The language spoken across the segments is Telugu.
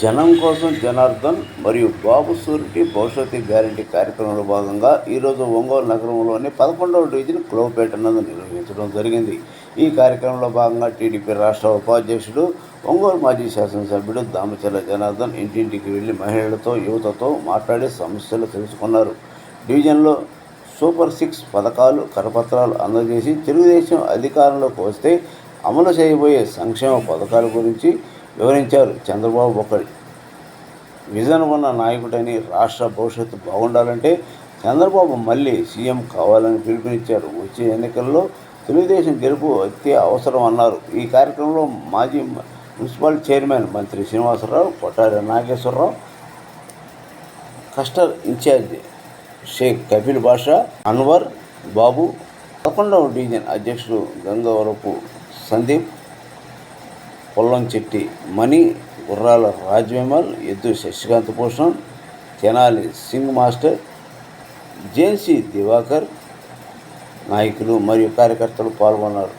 జనం కోసం జనార్దన్ మరియు బాబు సూరిటీ భవిష్యత్తు గ్యారంటీ కార్యక్రమంలో భాగంగా ఈరోజు ఒంగోలు నగరంలోని 11వ డివిజన్ క్లోపేట నందు నిర్వహించడం జరిగింది. ఈ కార్యక్రమంలో భాగంగా టీడీపీ రాష్ట్ర ఉపాధ్యక్షుడు, ఒంగోలు మాజీ శాసనసభ్యుడు దామచర్ల జనార్దన్ ఇంటింటికి వెళ్లి మహిళలతో, యువతతో మాట్లాడి సమస్యలు తెలుసుకున్నారు. డివిజన్లో సూపర్ 6 పథకాలు, కరపత్రాలు అందజేసి తెలుగుదేశం అధికారంలోకి వస్తే అమలు చేయబోయే సంక్షేమ పథకాల గురించి వివరించారు. చంద్రబాబు ఒక విజన్ ఉన్న నాయకుడని, రాష్ట్ర భవిష్యత్తు బాగుండాలంటే చంద్రబాబు మళ్ళీ సీఎం కావాలని పిలుపునిచ్చారు. వచ్చే ఎన్నికల్లో తెలుగుదేశం గెలుపు అతి అవసరం అన్నారు. ఈ కార్యక్రమంలో మాజీ మున్సిపల్ చైర్మన్ మంత్రి శ్రీనివాసరావు, కొట్టారి నాగేశ్వరరావు, కస్టర్ ఇన్ఛార్జ్ షేక్ కపిల్ బాషా, అన్వర్ బాబు, 11వ డివిజన్ అధ్యక్షుడు గంగవరపు సందీప్, పొల్లంచెట్టి మణి, గుర్రాల రాజ్విమల్, ఎద్దు శశికాంత్ భూషణ్, తెనాలి సింగ్ మాస్టర్, జేన్సీ దివాకర్ నాయకులు మరియు కార్యకర్తలు పాల్గొన్నారు.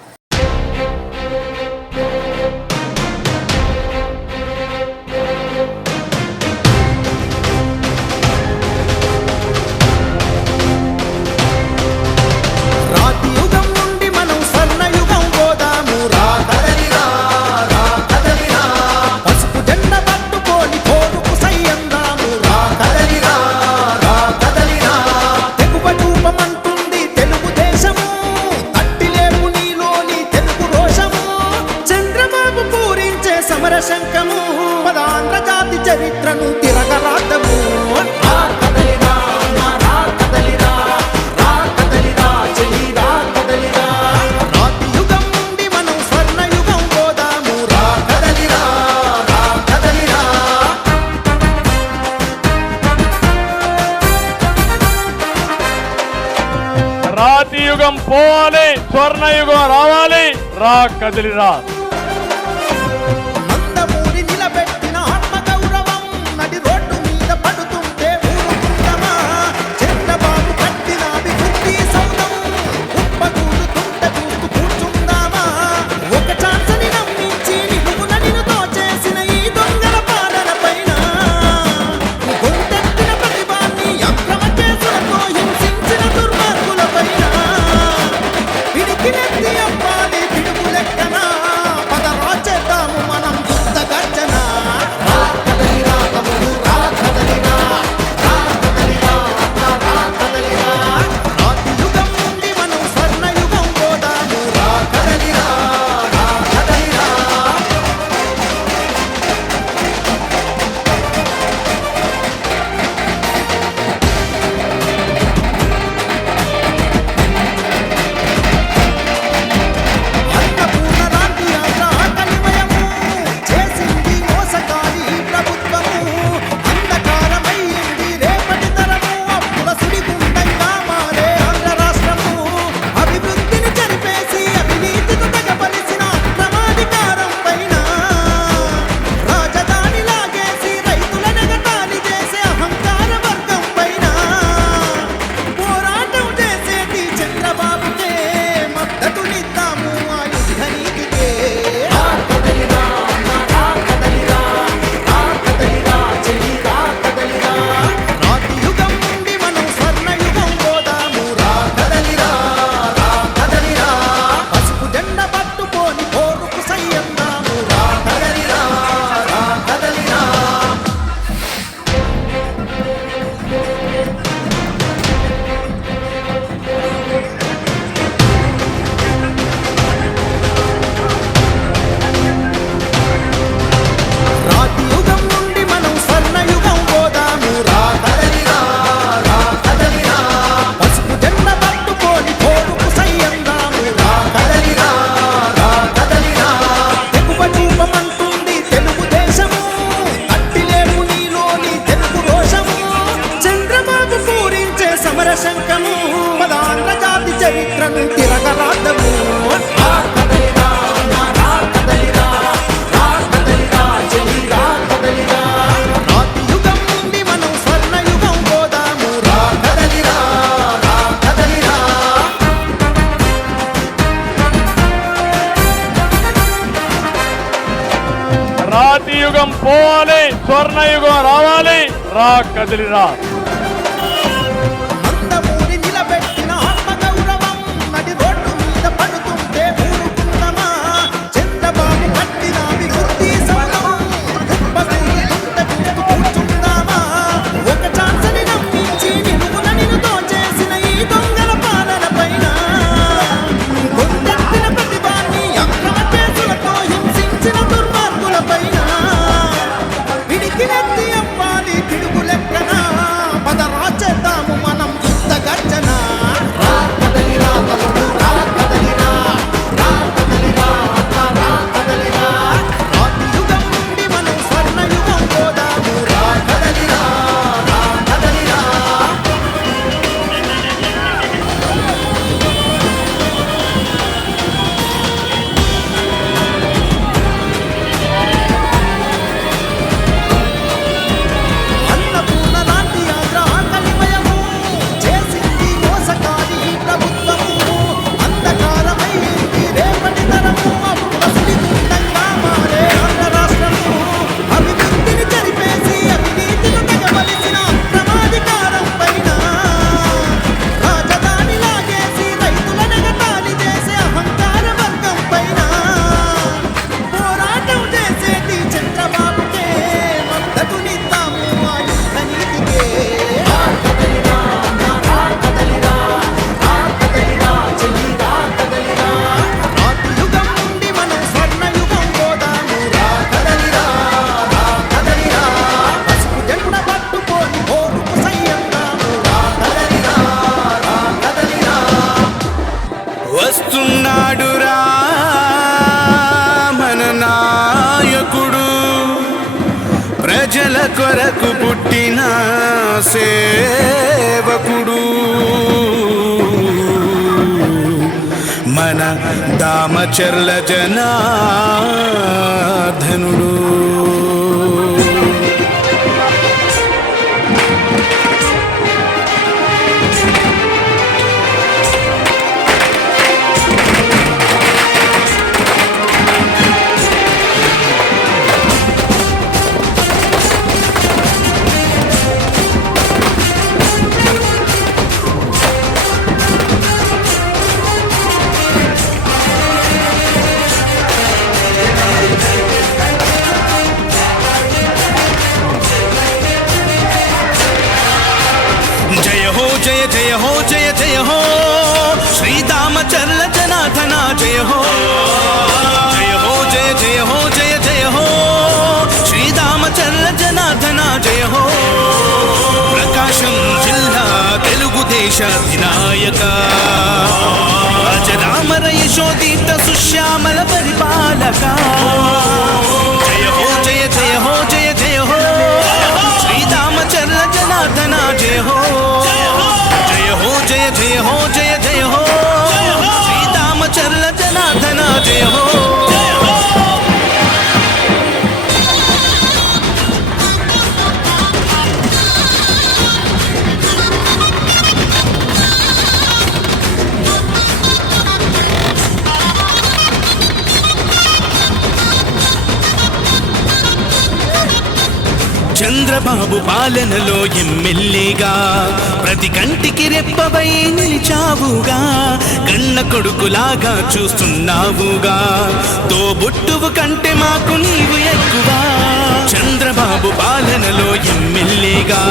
శంఖము పదాంధ్ర జాతి చరిత్రను తిరగరాతము. రాతి యుగం నుండి మనం స్వర్ణయుగం పోదాము. రాతి యుగం పోవాలి, స్వర్ణయుగం రావాలి. రా కదిలిరా. శంఖము పదాంధ్ర జాతి చరిత్రను తిరగరాతము. రాతి యుగం నుండి మనం స్వర్ణయుగం పోదాము. రాతి యుగం పోవాలి, రా కదిలిరా. నందమూరి నిలబెట్టిన ఆత్మగౌరవం నడి రోడ్డు మీద పడుతుంటే ఊరుకుందామా? చంద్రబాబు కట్టిన అభివృద్ధి సౌధం కుప్పకూలి గుంట గుంపు కూర్చుందామా? ఒక ఛాన్స్ని నమ్మించి నిలువున దోచేసిన ఈ దొంగల పాలన పైన గొంతెత్తిన ప్రతిభాన్ని అక్రమ కేసులతో హింసించిన దుర్మార్గుల పైన పిడికిలెత్తి అవ్వాలి పిడుగు లెక్కన పదరా చేద్దాము మనం యుద్ధ గర్జన. రా కదలిరా తమ్ముడు, రా కదలిరా, రా కదలిరా అక్క, రా కదలిరా. రాతి యుగం నుండి మనం స్వర్ణయుగం పోదాము. రా కదలిరా, రా కదలిరా. అన్నపూర్ణ లాంటి యాత్ర ఆకలిమయము చేసింది మోసకారి ఈ ప్రభుత్వము. అంధకారమైంది రేపటి తరము అప్పుడసలి గుండంగా మారే ఆంధ్ర రాష్ట్రము. అభివృద్ధిని చెరిపేసి అవినీతిని తెగవలసిన అక్రమాధికారం పైన రాజధాని లాగేసి రైతుల నెగతాళి చేసే అహంకార వర్గం పైన పోరాటం చేసేటి చంద్రబాబుకే మద్దతునిద్దాము ఆ యుద్ధ నీతికే. రా కదలిరా, రా కదలిరా, రా కదలిరా, చెయ్యి రా కదలిరా. రాతి యుగం నుండి మనం స్వర్ణయుగం పోదాము. రా కదలిరా, రా కదలిరా. పసుపు జెండ పట్టుకొని ఓరుకు సయ్యందాము. రా కదలిరా, రా కదలిరా. వస్తున్నాడురా మన నాయకుడు, ప్రజల కొరకు పుట్టిన సేవకుడు, మన దామచర్ల జనార్దనుడు. జయ హో జయ జయ హో జయ జయ హో శ్రీరామచర్ల జనార్దన జయ హో. జయ హో జయ జయ హో జయ జయ హో శ్రీరామచర్ల జనార్దన జయ హో. ప్రకాశం జిల్లా తెలుగుదేశ అధినాయక, అజరామర యశోదీత సుశ్యామల పరిపాలక. జయ హో జయ జయ హో జయ జయ హో శ్రీరామచర్ల జనార్దన జయ హో. జయ హో జయ జయ హో జయ జయ హో శ్రీరామచర్ల జనార్దన జయ హో. చంద్రబాబు పాలనలో ఎమ్మెల్యేగా ప్రతి కంటికి రెప్పవై నిలిచావుగా, కన్న కొడుకులాగా చూస్తున్నావుగా, తోబుట్టువు కంటే మాకు నీవు ఎక్కువ. చంద్రబాబు పాలనలో ఎమ్మెల్యేగా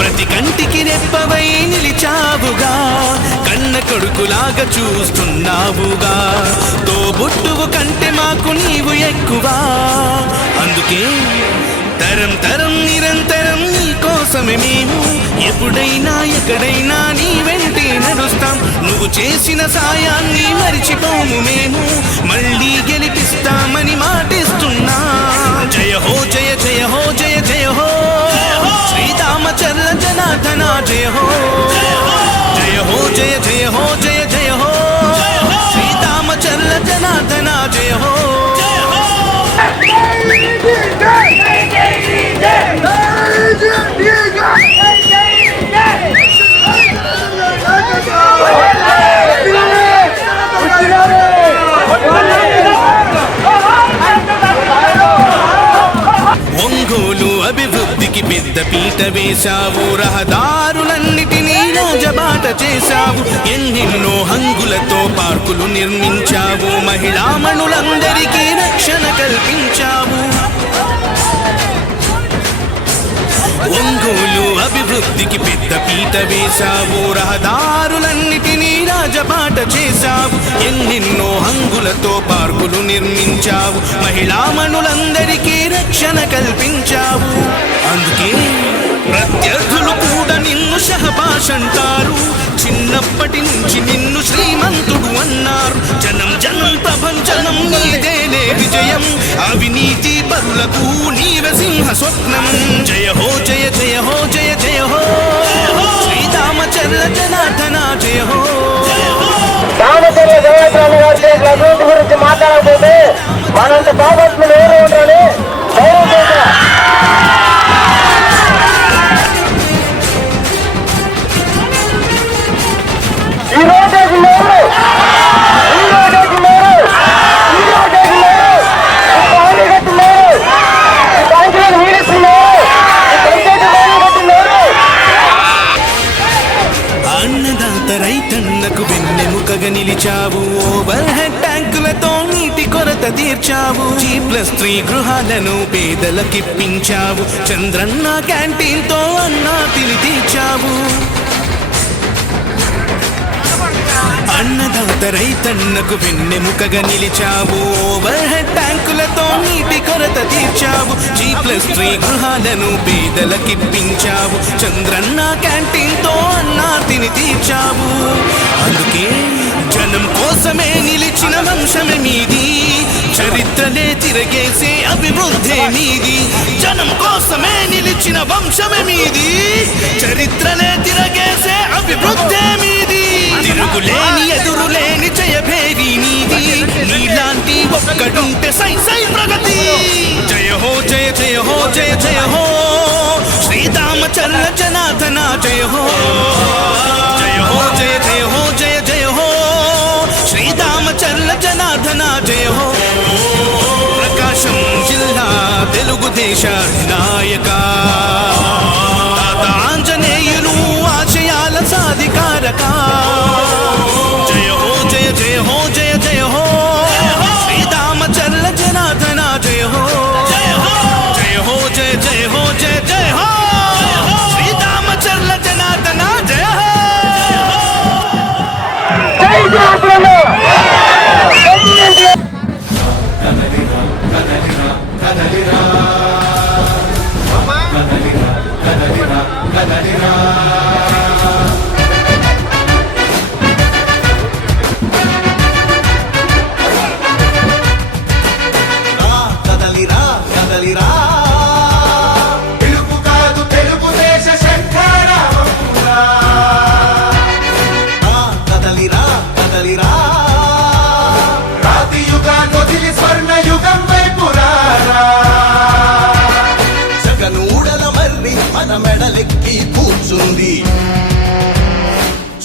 ప్రతి కంటికి రెప్పవై నిలిచావుగా, కన్న కొడుకులాగా చూస్తున్నావుగా, తోబుట్టువు కంటే మాకు నీవు ఎక్కువ. అందుకే తరం తరం నిరంతరం నీ కోసమే మేము ఎప్పుడైనా ఎక్కడైనా నీ వెంటే నడుస్తాం. నువ్వు చేసిన సాయాన్ని మరిచిపోము మేము, మళ్ళీ గెలిపిస్తామని మాటిస్తున్నా. జయ హో జయ జయ హో జయ జయ హో శ్రీరామచర్ల జనార్దన జయ హో. జయ హో జయ జయ హో జయ జయ హో శ్రీరామచర్ల జనార్దన జయ హో. ఒంగోలు అభివృద్ధికి పెద్ద పెద్ద పీట వేశావు, రహదారులన్నిటినీ రాజబాట చేశావు, ఎన్నెన్నో హంగులతో పార్కులు నిర్మించావు, మహిళామణులందరికీ రక్షణ కల్పించావు. ఒంగోలు అభివృద్ధికి పెద్ద పీట వేశావు, రహదారులన్నిటినీ రాజబాట చేశావు, ఎన్నెన్నో హంగులతో పార్కులు నిర్మించావు, మహిళామణులందరికీ రక్షణ కల్పించావు. అందుకే ప్రత్యర్థులు కూడా నిన్ను షహబాష్ అంటారు, చిన్నప్పటి నుంచి నిన్ను శ్రీమంతుడు అన్నారు. జనం జనం ప్రభంజనం నీదేనే విజయం, అవినీతి పరులకు నీవే సింహ స్వప్నం. జయ హో జయ జయ హో జయ జయ హో శ్రీరామచంద్ర జనార్దన జయ హో. రామచంద్ర జనార్దన గారి చేసిన అభివృద్ధి గురించి మాట్లాడకపోతే మనంత బాబత్తులు ఎవరు ఉంటారని అన్నదాత రైతన్నకు వెన్నెముకగా నిలిచావు, ఓవర్ హెడ్ ట్యాంకులతో నీటి కొరత తీర్చావు, G+3 గృహాలను పేదలకిప్పించావు, చంద్రన్న క్యాంటీన్తో అన్నా తిని తీర్చావు. అన్నదాత రైతన్నకు వెన్నెముకగా నిలిచావు, ఓవర్ హెడ్ ట్యాంకులతో నీటి కొరత తీర్చావు, G+3 గృహాలను పేదలకిప్పించావు, చంద్రన్న క్యాంటీన్తో అన్నా తిని తీర్చావు. అందుకే జనం కోసమే నిలిచిన వంశమే మీది, చరిత్రనే తిరగేసే అభివృద్ధే మీది. జనం కోసమే నిలిచిన వంశమే మీది, చరిత్రనే తిరగేసే అభివృద్ధే మీది. తిరుగులేని ఎదురులేని జయభేరి నీది, నీలాంటి ఒక్కడుంటే సై సై ప్రగతి. జయ హో జయ జయ హో జయ జయ హో శ్రీరామచంద్ర జనార్దన జయ హో. జయ హో జయ జయ హో జయ జయ హో శ్రీరామచంద్ర జనార్దన జయ హో. ప్రకాశం జిల్లా తెలుగుదేశ నాయక ఆంజనేయులు ఆశయాల సాధికారక. జయ హో జయ జయ హో జయ జయ హో శ్రీరామచంద్ర జనార్దన జయ హో. జయ హో జయ జయ హో జయ జయ హో శ్రీరామచంద్ర జనార్దన జయ హో. కదలిరా కదలిరా తెలుగు కాదు తెలుగుదేశ శంఖారావమురా. కదలిరా కదలిరా రాతి యుగాన్ని వదిలి స్వర్ణ యుగం వైపు రారా. జగనూడల మర్రి మన మెడలెక్కి కూర్చుంది,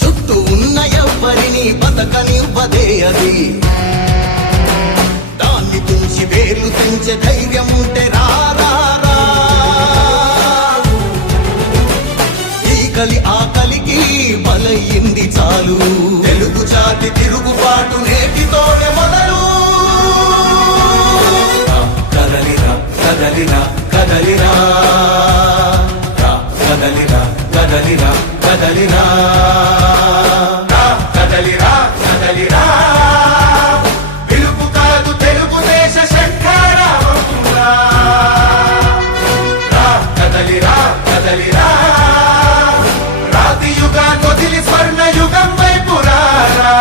చుట్టూ ఉన్న ఎవ్వరిని బతకనివ్వదే అది. దాన్ని తుంచి వేర్లు తుంచే ధైర్యం ఉంటే రారా. ఈ కలి ఆకలికి బలయింది చాలు, తెలుగు జాతి తిరుగుబాటు నేటితోనే మొదలు. కదలిరా కదలిరా కదలిరా కదలిరా కదలిరా కదలిరా కదలిరా కదలిరా పిలుపు కాదు తెలుగుదేశ శంఖారావమురా. కదలిరా కదలిరా రాతి యుగాన్ని వదిలి స్వర్ణ యుగం వైపు రారా.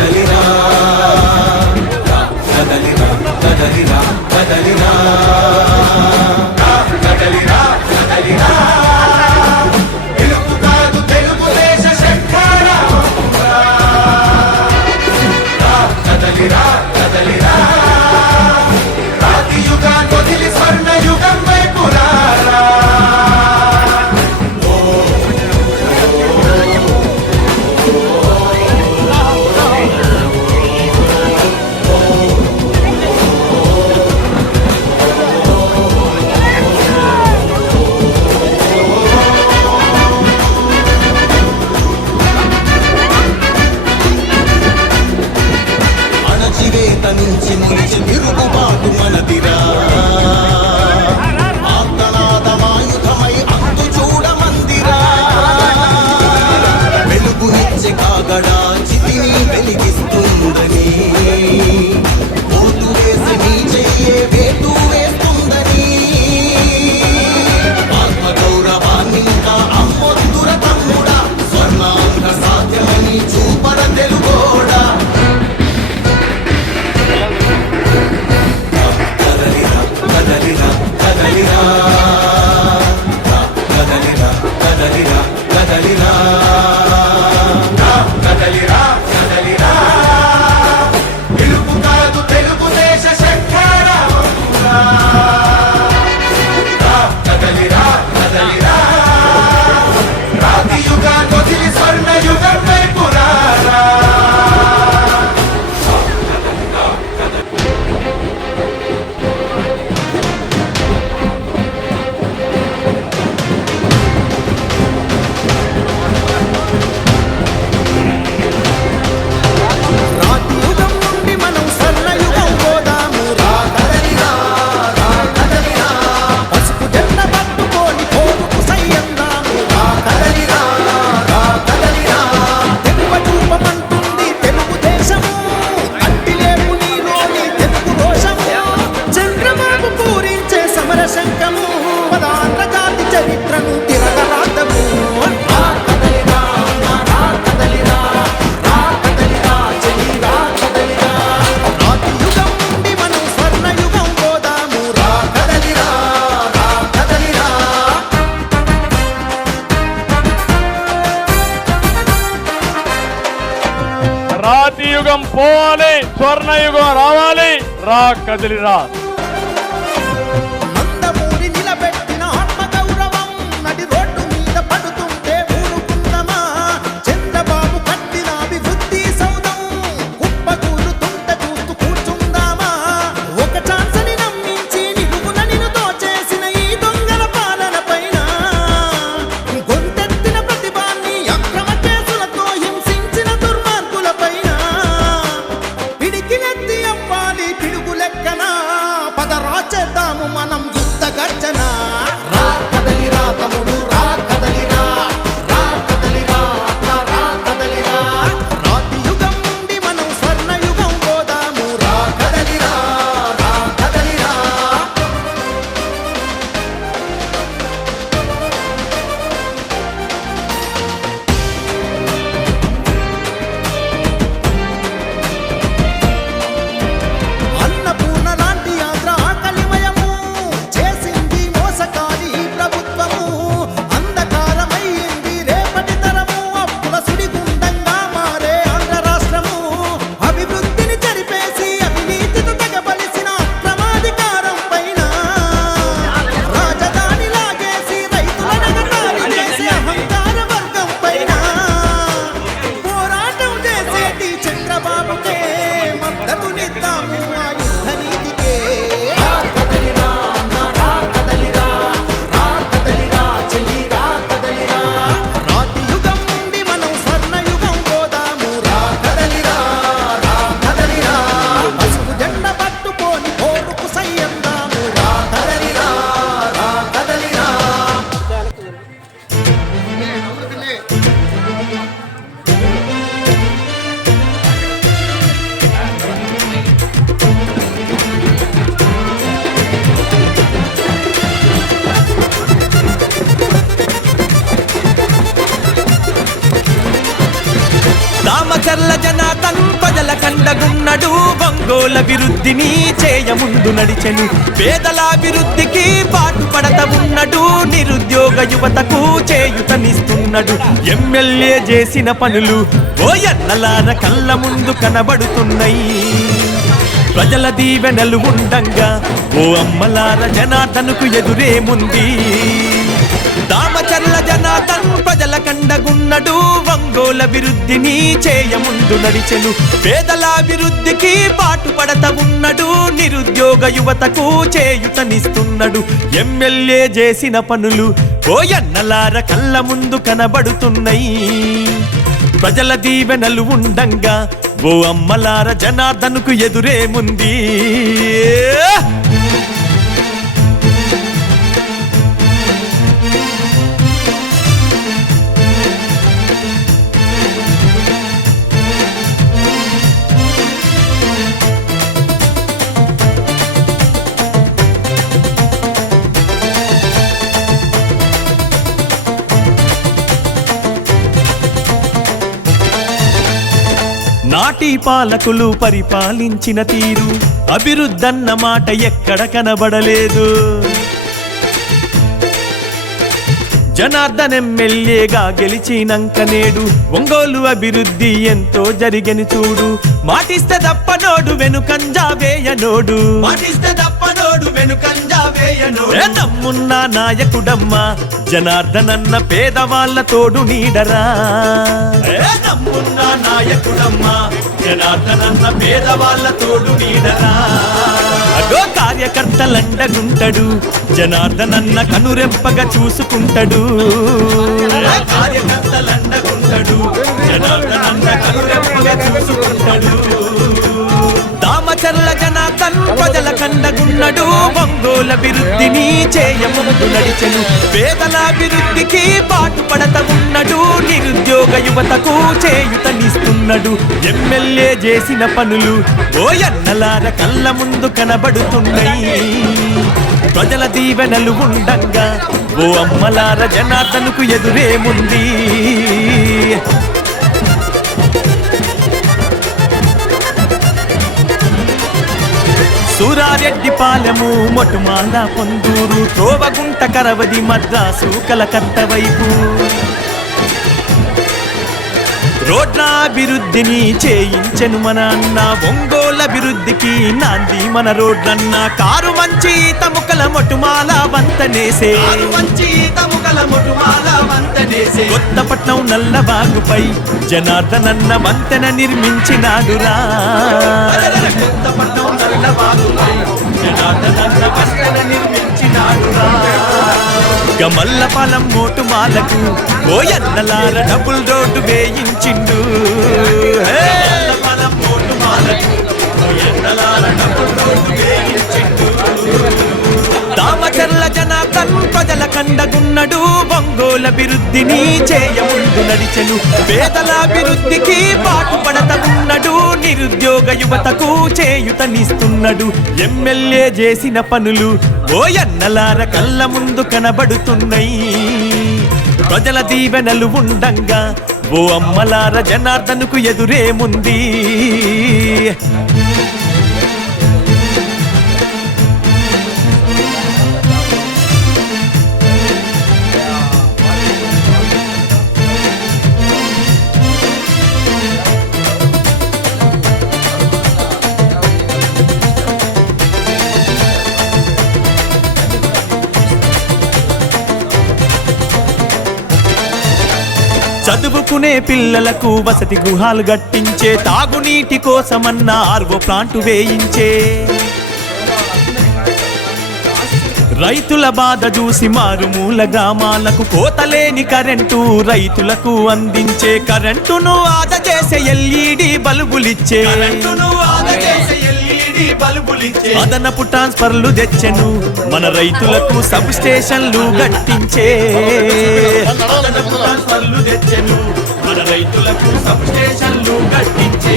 కదలిరా కదలిరా కదలిరా కదలిరా కదలిరా కదలిరా తెలుగు కాదు తెలుగుదేశ శంఖారావం కదలిరా కదలిరా రాతి యుగాన్ని వదిలి స్వర్ణ యుగం వైపు రారా అణచివేత నుంచి ములిచి తిరుగుబాటు మనదిరా ఆర్తనాదమాయుధమై అంతు చూడమందిరా వెలుగునిచ్చే కాగడా చితిని వెలిగిస్తుందని ఓటు వేసి నీ చెయ్యే వేటు వేస్తుందని ఆత్మగౌరవాన్నింకా అమ్మొద్దుర తమ్ముడా స్వర్ణాంగ సాధ్యమని చూపర తెలుగోడా కదలిరా కదలిరా కదలిరా కదలిరా కదలిరా కదలిరా కదలిరా కదలిరా తెలుగు కాదు తెలుగుదేశ శంఖారావం కదలిరా కదలిరా రాతి యుగాన్ని వదిలి స్వర్ణ యుగం వైపు రారా రాజయుగం నుండి మనం స్వర్ణయుగం పోదాము రా కదలిరా రా కదలిరా పసుపు జెండ పట్టుకొని పోరుకు సయ్యందాము రా కదలిరా రా కదలిరా తెలుగు చూపమంటుంది తెలుగుదేశము కంటిలేపు నీలోని తెలుగు రోషము చంద్రబాబు పూరించే సమర శంఖము పదాంధ్ర జాతి చరిత్రను తిరగరాదము రా కదలిరా రా కదలిరా రా కదలిరా చెయ్యి రా కదలిరా రాతియుగం నుండి మనం స్వర్ణయుగం పోదాము రా కదలిరా రా కదలిరా రాతి యుగం పోవాలి, స్వర్ణయుగం రావాలి. రా కదిలిరా. నందమూరి నిలబెట్టిన ఆత్మగౌరవం నడి రోడ్డు మీద పడుతుంటే ఊరుకుందమా చంద్రబాబు కట్టిన అభివృద్ధి సౌధం కుప్పకూలుతుంటే చూస్తూ కూర్చుందామా ఒక ఛాన్స్ని నమ్మించి నిలువున నిలుతో చేసిన ఈ దొంగల పాలన పైన గొంతెత్తిన ప్రతిభాన్ని అక్రమ కేసులతో హింసించిన దుర్మార్గుల పైన పిడికిలెత్తి అవ్వాలి పిడుగు లెక్కన దామచర్ల జనార్దన్ ప్రజల కండగున్నడు ఒంగోలు అభివృద్ధిని చేయముందు నడిచెను పేదల అభివృద్ధికి పాటుపడత ఉన్నడు నిరుద్యోగ యువతకు చేయుతనిస్తున్నాడు ఎమ్మెల్యే చేసిన పనులు ఓయన్నలార కళ్ళ ముందు కనబడుతున్నాయి ప్రజల దీవెనలు ఉండంగా ఓ అమ్మలార జనార్దనుకు ఎదురేముంది దామచర్ల జనార్దన్ ప్రజల కండగున్నడు ఒంగోలు అభివృద్ధిని చేయముందు నడిచెను పేదల అభివృద్ధికి పాటుపడత ఉన్నడు నిరుద్యోగ యువతకు చేయుతనిస్తున్నాడు ఎమ్మెల్యే చేసిన పనులు ఓయన్నలార కళ్ళ ముందు కనబడుతున్నాయి ప్రజల దీవెనలు ఉండంగా ఓ అమ్మలార జనార్దనుకు ఎదురేముంది నాటి పాలకులు పరిపాలించిన తీరు అభివృద్ధన్న మాట ఎక్కడ కనబడలేదు జనార్దన్ ఎమ్మెల్యేగా గెలిచినంక నేడు ఒంగోలు అభివృద్ధి ఎంతో జరిగని చూడు మాటిస్తే దప్పనోడు వెనుకంజా వేయనోడు తమ్మున్న నాయకుడమ్మా జనార్దన్ అన్న పేదవాళ్ళ తోడు నీడరా తమ్మున్న నాయకుడమ్మా జనార్దన్ అన్న పేదవాళ్ళ తోడు నీడరా అగో కార్యకర్తలండగుంటడు జనార్దన్ అన్న కనురెంపగా చూసుకుంటాడు కార్యకర్తలండగుంటడు జనార్దన్ అన్న కనురెంపగా చూసుకుంటాడు దామచర్ల జనార్దన్ ప్రజల కండగున్నడు ఒంగోలు అభివృద్ధిని చేయముందు నడిచెను పేదల అభివృద్ధికి పాటుపడత ఉన్నడు నిరుద్యోగ యువతకు చేయుతనిస్తున్నాడు ఎమ్మెల్యే చేసిన పనులు ఓయన్నలార కళ్ళ ముందు కనబడుతున్నాయి ప్రజల దీవెనలు ఉండంగా ఓ అమ్మలార జనార్దనుకు ఎదురేముంది సూరారెడ్డి పాలెము మొటుమాల పొందూరు తోవగుంట కరవది మద్రాసు కలకత్త వైపు రోడ్ల అభివృద్ధిని చేయించెను మన అన్న ఒంగోలు అభివృద్ధికి నాంది మన రోడ్లన్న కారు మంచి తముకల మొటుమాల వంతనేసే కొత్తపట్నం నల్లబాగుపై జనార్దన్ అన్న వంతెన నిర్మించినాడురా కొత్తపట్నం నల్లబాగుపై జనార్దన్ అన్న వంతెన నిర్మించినాడురా గమల్లపాలెం మోటుమాలకు ఓయన్నలార డబుల్ రోడ్డు వేయించిండు గమల్లపాలెం మోటుమాలకు ఓయన్నలార డబుల్ రోడ్డు వేయించిండు దామచర్ల జనార్దన్ ప్రజల కండగున్నడు ఒంగోలు అభివృద్ధిని చేయముందు నడిచెను పేదల అభివృద్ధికి పాటుపడత ఉన్నడు నిరుద్యోగ యువతకు చేయుతనిస్తున్నాడు ఎమ్మెల్యే చేసిన పనులు ఓయన్నలార కళ్ళ ముందు కనబడుతున్నాయి ప్రజల దీవెనలు ఉండంగా ఓ అమ్మలార జనార్దనుకు ఎదురేముంది చదువుకునే పిల్లలకు వసతి గృహాలు కట్టించే తాగునీటి కోసమన్న ఆర్వో ప్లాంట్ వేయించే రైతుల బాధ చూసి మారుమూల గ్రామాలకు కోతలేని కరెంటు రైతులకు అందించే కరెంటును ఆదా చేసే ఎల్ఈడి బల్బులిచ్చే అదనపు ట్రాన్స్ఫర్లు తెచ్చెను మన రైతులకు సబ్ స్టేషన్లు కట్టించే అదనపు ట్రాన్స్ఫర్లు తెచ్చెను మన రైతులకు సబ్ స్టేషన్లు కట్టించే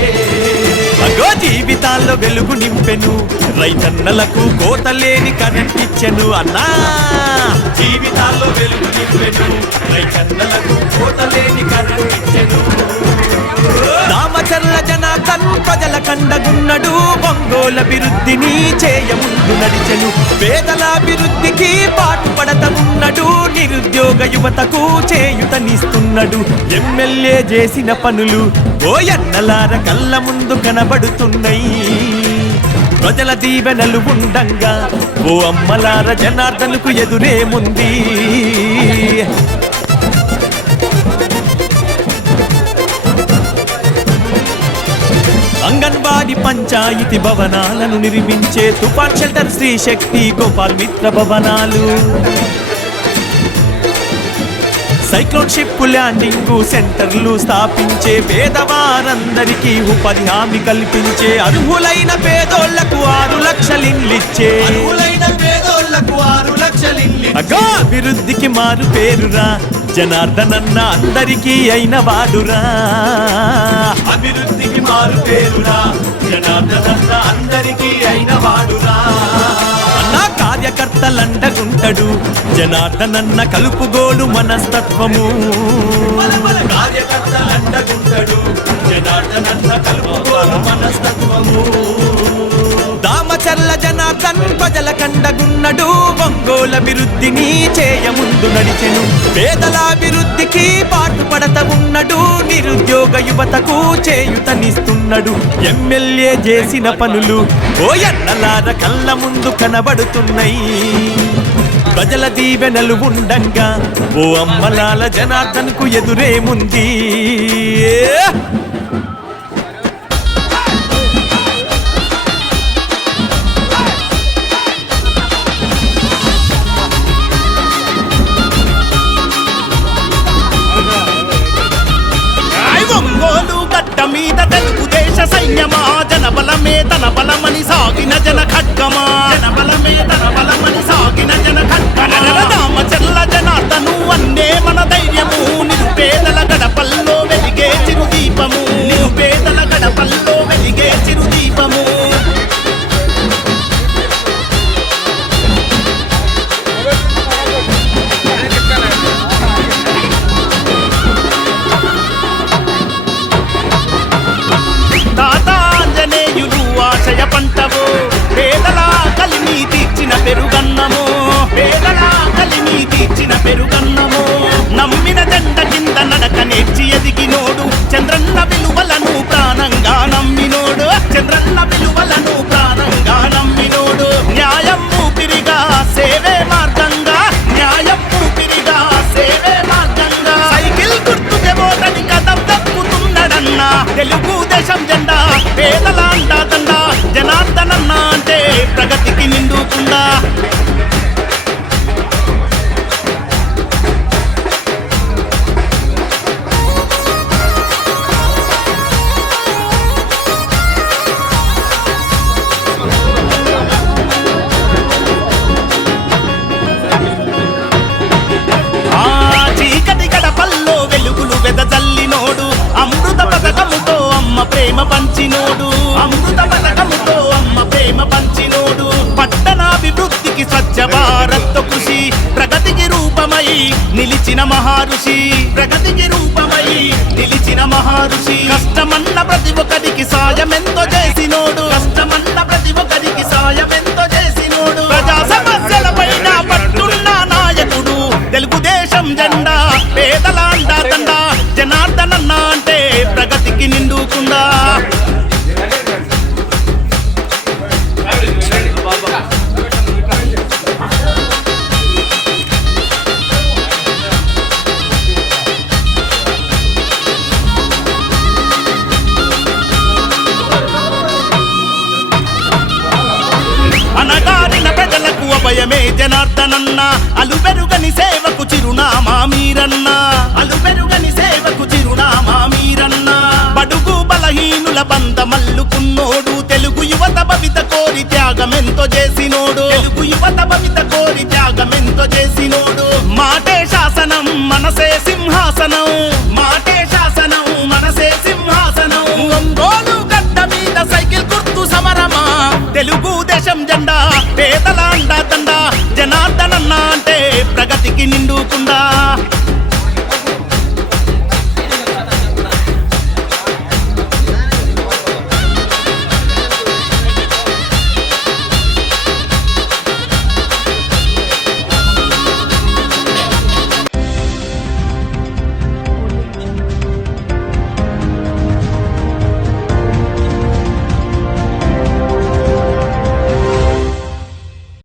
అగో జీవితాల్లో వెలుగు నింపెను రైతన్నలకు కోతలేని కరెంట్ ఇచ్చెను అన్నా జీవితాల్లో వెలుగు నింపెను రైతన్నలకు కోతలేని కరెంట్ ఇచ్చెను ప్రజల కండగున్నడు ఒంగోలు అభివృద్ధిని చేయముందు నడిచెను పేదల అభివృద్ధికి పాటుపడత ఉన్నడు నిరుద్యోగ యువతకు చేయుతనిస్తున్నాడు ఎమ్మెల్యే చేసిన పనులు ఓయన్నలార కళ్ళ ముందు కనబడుతున్నాయి ప్రజల దీవెనలు ఉండంగా ఓ అమ్మలార జనార్దనుకు ఎదురేముంది అంగన్వాడీ పంచాయతీ భవనాలను నిర్మించే తుఫాన్ షెల్టర్ శ్రీ శక్తి గోపాల్ మిత్ర భవనాలు సైక్లోన్ షిప్ ల్యాండింగ్ సెంటర్లు స్థాపించే పేదవారందరికీ ఉపాధి హామీ కల్పించే అర్హులైన పేదోళ్లకు 6 లక్షలు ఇల్లిచ్చే అభివృద్ధికి మారు పేరురా జనార్దనన్న అందరికీ అయిన వాడురా అభివృద్ధికి మారు పేరురా జనార్దనన్న అందరికీ అయిన వాడురా అన్న కార్యకర్తలండగుంటడు జనార్దనన్న కలుపుగోలు మనస్తత్వము కార్యకర్తలండగుంటడు జనార్దనన్న కలుపుగోలు మనస్తత్వము దామచర్ల జనార్దన్ ప్రజల కండగున్నడు ఒంగోలు అభివృద్ధిని చేయముందు నడిచెను పేదల అభివృద్ధికి పాటుపడత ఉన్నడు నిరుద్యోగ యువతకు చేయుతనిస్తున్నాడు ఎమ్మెల్యే చేసిన పనులు ఓయన్నలార కళ్ళ ముందు కనబడుతున్నాయి ప్రజల దీవెనలు ఉండంగా ఓ అమ్మలాల జనార్దన్కు ఎదురేముంది మీద తెలుగుదేశ సైన్యమా జనబలమే తన బలమని సాగిన జన ఖడ్గమా జనబలమే తన బలమని సాగిన జన ఖడ్గమా రామచర్ల జనార్దను అన్నే మన ధైర్యము నిరుపేదల గడపల్లో వెలిగే చిరుదీపము నిరుపేదల గడపల్లో వెలిగే చిరుదీపము పంటవు పేదల కలిని తీర్చిన పెరుగన్నము పేదల కలిని తీర్చిన పెరుగన్నము నమ్మిన జంట కింద నడక నేర్చి ఎదిగినోడు చంద్రన్న విలువలను ప్రాణంగా నమ్మినోడు చంద్రన్న విలువలను ప్రాణంగా నమ్మినోడు న్యాయం ఊపిరిగా సేవే మార్గంగా న్యాయం ఊపిరిగా సేవే మార్గంగా సైకిల్ గుర్తుకే ఓటని కదం తప్పుతున్నాడన్నా తెలుగుదేశం జెండా పేదల అండాదండా జనార్దనన్న అంటే ప్రగతికి నిండుకుండా చీకటి గడపల్లో వెలుగులు వెదజల్లినోడు అమృత పథకముతో అమ్మ ప్రేమ పంచినోడు అమృత పథకముతో అమ్మ ప్రేమ పంచినోడు పట్టణాభివృద్ధికి స్వచ్ఛ భారత్ కృషి ప్రగతికి రూపమై నిలిచిన మహారుషి ప్రగతికి రూపమై నిలిచిన మహారుషి కష్టమన్న ప్రతి ఒక్కరికి సాయమెంతో చేసినోడు కష్టమన్న ప్రతి ఒక్కరికి సాయమెంతో చేసినోడు ప్రజా సమస్యల పైన పట్టున్న నాయకుడు తెలుగుదేశం జెండా పేదల అండాదండా జనార్దనన్న అంటే ప్రగతికి నిండుకుండా అనగారిన ప్రజలకు అభయమే జనార్దనన్న అలుపెరుగని సేవకు చిరునామా మీరన్న అలుపెరుగని సేవకు చిరునామా మీరన్న బడుగు బలహీనుల బంధమల్లుకున్నోడు తెలుగు యువత భవిత కోరి త్యాగమెంతో చేసినోడు తెలుగు యువత భవిత కోరి త్యాగమెంతో చేసినోడు మాటే శాసనం మనసే సింహాసనం